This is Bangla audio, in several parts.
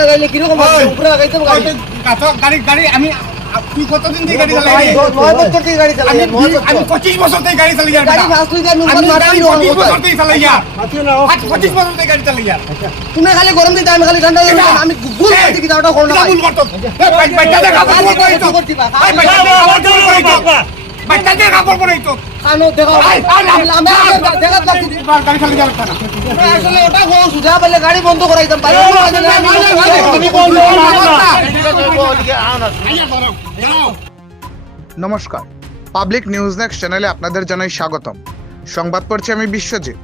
লাগাইলে কীরকম উপরে লাগাইতে গাড়ি। গাড়ি গাড়ি আমি তুই কতদিন থেকে গাড়ি চালাই নয় বছর থেকে গাড়ি চালাই আমি। পঁচিশ বছর থেকে গাড়ি চালাই গাড়ি। ফার্স্ট হইতে আমি পঁচিশ বছর থেকে চালাই আর কোথায়? আজ পঁচিশ বছর থেকে গাড়ি চালাই তুমি খালি গরম দিতে আমি খালি ঠান্ডা আমি ভুল করছি কি ওটা করো না এটা ভুল করতো। বাচ্চাদের কাপড় পরে তো। দেখো গাড়ি যাবে না। আসলে ওটা সুজা বলে গাড়ি বন্ধ নমস্কার। পাবলিক নিউজ নেক্সট চ্যানেলে আপনাদের জানাই স্বাগতম। সংবাদ পড়ছি আমি বিশ্বজিৎ।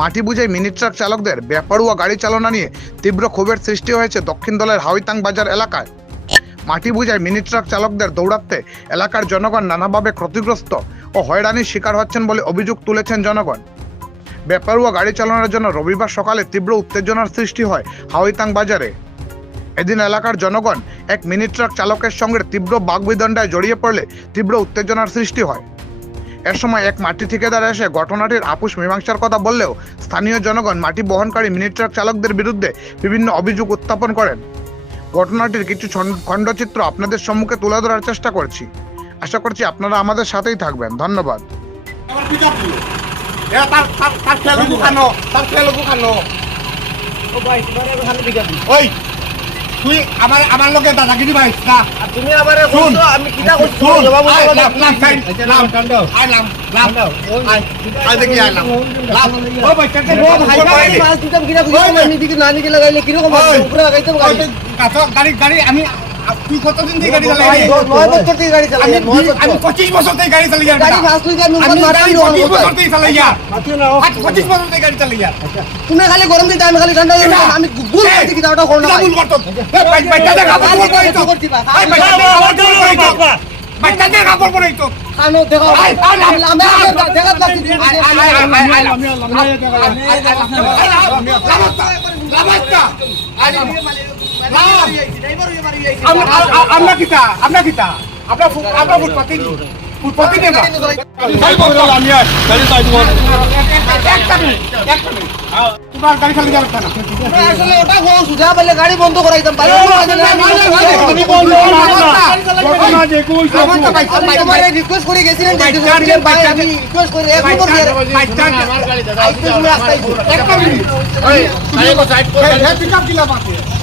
মাটি বুঝে মিনি ট্রাক চালকদের বেপরুয়া গাড়ি চালনা নিয়ে তীব্র ক্ষোভের সৃষ্টি হয়েছে দক্ষিণ দলের হাউইতাং বাজার এলাকায়। মাটি বুঝায় মিনি ট্রাক চালকদের দৌড়াতে এলাকার জনগণ নানাভাবে ক্ষতিগ্রস্ত ও হয়রানির শিকার হচ্ছেন বলে অভিযোগ তুলেছেন জনগণ। বেপরুয়া গাড়ি চালানোর জন্য রবিবার সকালে তীব্র উত্তেজনার সৃষ্টি হয় হাউইতাং বাজারে। এদিন এলাকার জনগণ এক মিনি ট্রাক চালকের সঙ্গে তীব্র বাগবিদণ্ডায় জড়িয়ে পড়লে তীব্র উত্তেজনার সৃষ্টি হয়। এর সময় এক মাটি ঠিকাদার এসে ঘটনাটির আপুষ মীমাংসার কথা বললেও স্থানীয় জনগণ মাটি বহনকারী মিনি ট্রাক চালকদের বিরুদ্ধে বিভিন্ন অভিযোগ উত্থাপন করেন। ঘটনাটির কিছু খণ্ডচিত্র আপনাদের সম্মুখে তুলে ধরার চেষ্টা করছি। আশা করছি আপনারা আমাদের সাথেই থাকবেন। ধন্যবাদ। আমার কি? আমার আমার লোকে দাদাগিরি ভাইস না। তুমি আমারে। আমি কিটা করছি জবাব দেখি। ও ভাই, ও ভাই ভাই, মাছ দিতাম কিটা না দিকে লাগাইলে কীরকম ওই, উপরে লাগাইতে হবে ওই গাড়ি। গাড়ি গাড়ি আমি তুই কতদিন থেকে গাড়ি চালাই নয় বছর থেকে গাড়ি চালাই আমি নয় বি- আমি বছর। পঁচিশ বছর থেকে গাড়ি চালাই গাড়ি বেটা। ফার্স্ট আমি আমি উমান মারতাম গাড়ি না পঁচিশ বছর থেকে চালাই আর পঁচিশ বছর থেকে গাড়ি চালাই আর তুমি খালি গরম দিতে আমি খালি ঠান্ডা দিতে আমি ভুল করছি কি ওটা করো না এটা করতো। বাচ্চাদের কাপড় পরে তো। বাচ্চাদের কাপড় পরে তো। দেখো দেখা আমরা কিতা আমরা কিতা আমরা আমরা ফুটপাতি নি। ফুটপাতি গাড়ি বন্ধ করো, আমি আর। একটা মিনিট, একটা মিনিট। তোমার গাড়ি খালি যাবে না আসলে ওটা কোন সুজা বলে গাড়ি বন্ধ করাইতাম পারি আমি তোমারে রিকোয়েস্ট করে দিলেন ভাই আমি রিকোয়েস্ট করে এক নম্বর দিয়ে একটা মিনিট এই সাইড কর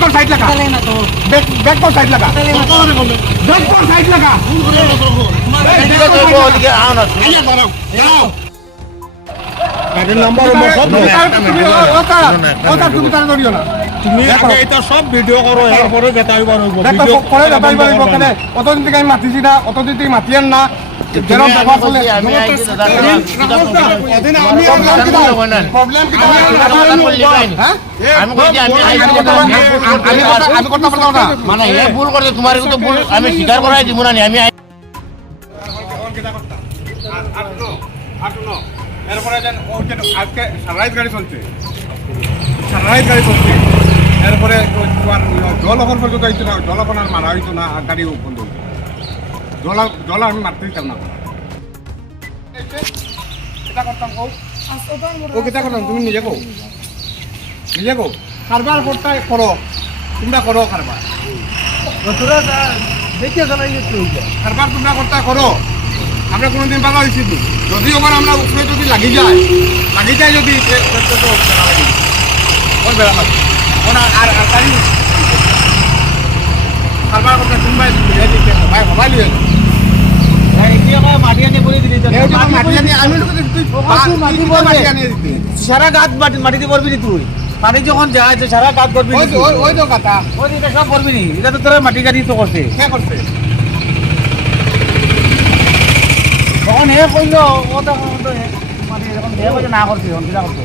কর সাইড লাগা ব্যাক কর সাইড লাগা গাড়ির নাম্বার তুমি তারা ধরিও না। তুমি আগে এটা সব ভিডিও করো এরপরে হইব। দেখো পরে যাতাই পারিব কেনে? অতদিন থেকে আমি মাতিছি না অতদিন থেকে মাতি আন না। হ্যাঁ? মানে ভুল করছে তোমার কিন্তু ভুল আমি স্বীকার করাই দিব না আমি এরপরে যেন ও যেন আজকে সানরাইজ গাড়ি চলছে। সানরাইজ গাড়ি চলছে। এরপরে জল এখন পর্যন্ত হইতো না জল এখন আর মারা হইতো না গাড়িও বন্ধ হইতো। জল জল আমি মারতে দিতাম না। এটা করতাম কও। ও কেটা করতাম? তুমি নিজে কও। নিজে কও। কারবার করতে করো। তোমরা করো কারবার। কারবার তোমরা করতে করো। আমরা কোনোদিন বাধা দিচ্ছি যদি আবার আমরা উপরে যদি লাগি যায় লাগি যায় যদি ওর বেড়া আর আর কোনবাই লিয়ে দিতে ভাই ভাবাই লিয়ে সারা মাটি মাটিতে পড়বি নি তুই? পানি যখন যায় তো সারা গাছ পড়বি ওই তো ওই- ওই তো কথা ওই এটা সব পড়বি নি? এটা তো তোরা মাটি গাড়ি তো করছে কে করছে তখন হে কইলো ও তখন হে- মানে যখন হে কইলো না করছি করছ